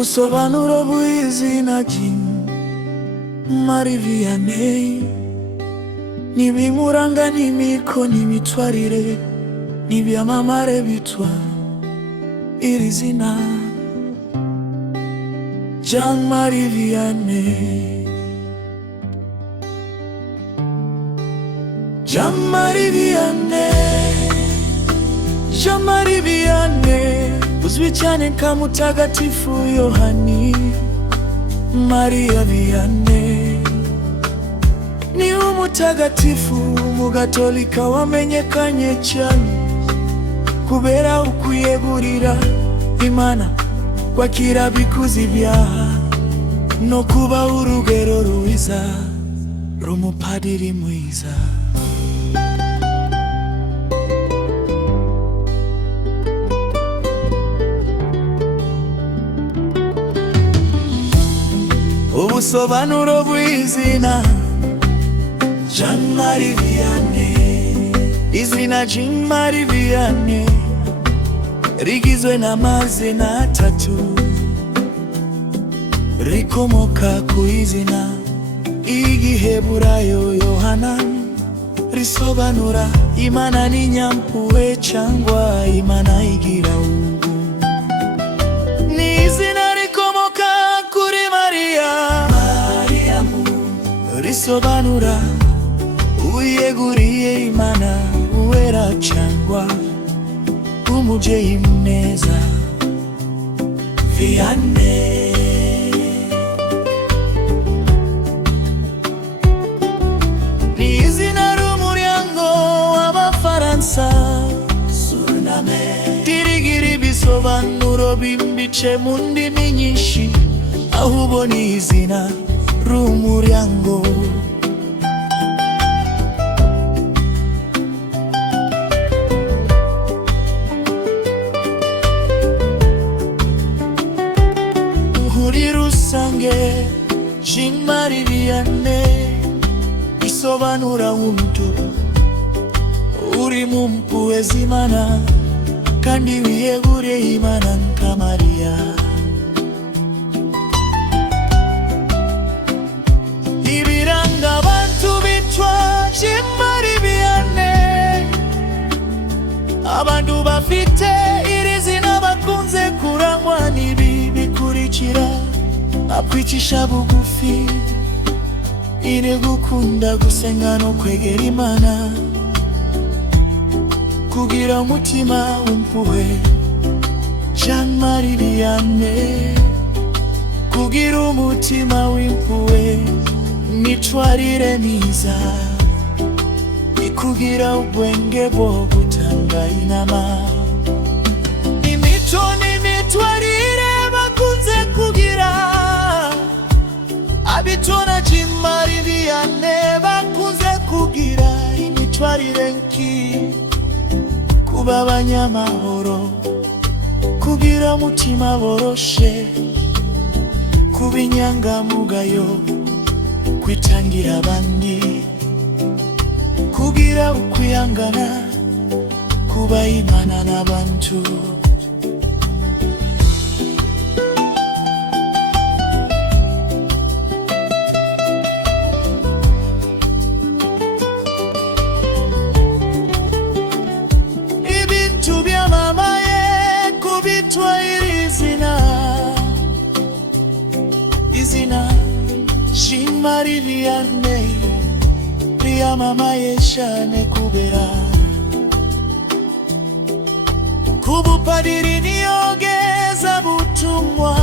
Ubusobanuro bw'izina Jean-Marie Vianney n'ibimuranga n'imiko n'imitwarire n'ibyamamare bitwa iri zina Jean-Marie Vianney. Jean-Marie Vianney, Jean-Marie Vianney, uzwi cyane nka Mutagatifu Yohani Maria Vianney. Ni umutagatifu umugatolika wamenyekanye cyane kubera ukwiyegurira Imana, kwakira bikuza ibyaha no kuba urugero rwiza rumupadiri mwiza. Ubusobanuro bw'izina Jean-Marie Vianney. Izina Jean-Marie Vianney rigizwe n'amazina atatu, rikomoka ku izina Igiheburayo Yohana risobanura Imana ni nyampuhwe cyangwa Imana igira ubuntu. Ni izina rikomoka kuri Mariya, risobanura uyeguriye Imana, uwera cyangwa umubyeyi mwiza. Vianney ni izina ry'umuryango w'Abafaransa, rigira ibisobanuro bimbice mu ndimi nyinshi, aho ubona izina ry'umuryango. Muri rusange Jean-Marie Vianney isobanura umuntu uri mu mpuhwe z'Imana kandi wiyeguriye Imana nka Mariya. Ibiranga abantu bitwa Jean-Marie Vianney, abantu bafite iri zina bakunze kurangwa n'ibi bikurikira: akwicisha bugufi, iri gukunda gusenga no kwegera Imana, kugira umutima w'impuhwe. Jean-Marie Vianney, kugira umutima w'impuhwe, mitwarire myiza, ikugira ubwenge bwo gutanga inama. Imico n'imitwarire bakunze kugira abitona Jean-Marie Vianney bakunze kugira imitwarire nki: kuba abanyamahoro, kugira umutima boroshe, kuba inyangamugayo, kwitangira abandi, kugira ukwihangana, kuba Imana n'abantu. Ibintu byamamaye kubitwa iri zina, izina Jean-Marie Vianney ryamamaye cyane kubera kubupadiri niyogeza butumwa,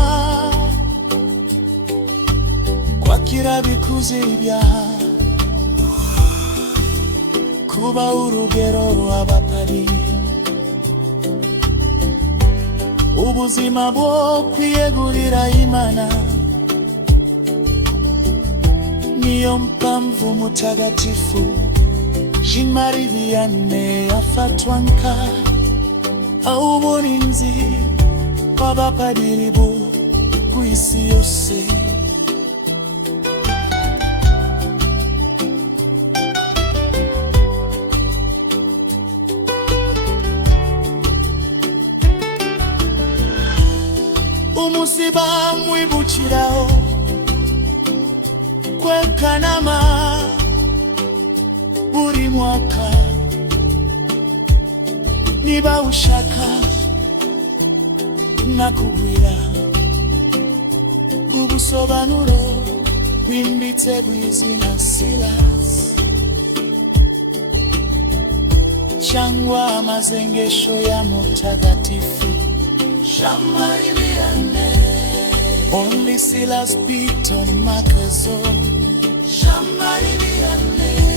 kwakira bikuza ibyaha, kuba urugero rw'abapadiri, ubuzima bwo kwiyegurira Imana. Niyo mpamvu Mutagatifu Jean-Marie Vianney afatwa nka umurinzi w'abapadiri bo ku isi yose. umunsi bamwibukiraho kwekanama buri mwaka. Niba ushaka nakubwira ubusobanuro bwimbitse bw'izina Silas, cyangwa amasengesho ya Mutagatifu Jean-Marie. Only Silas Peter Makezo Jean-Marie.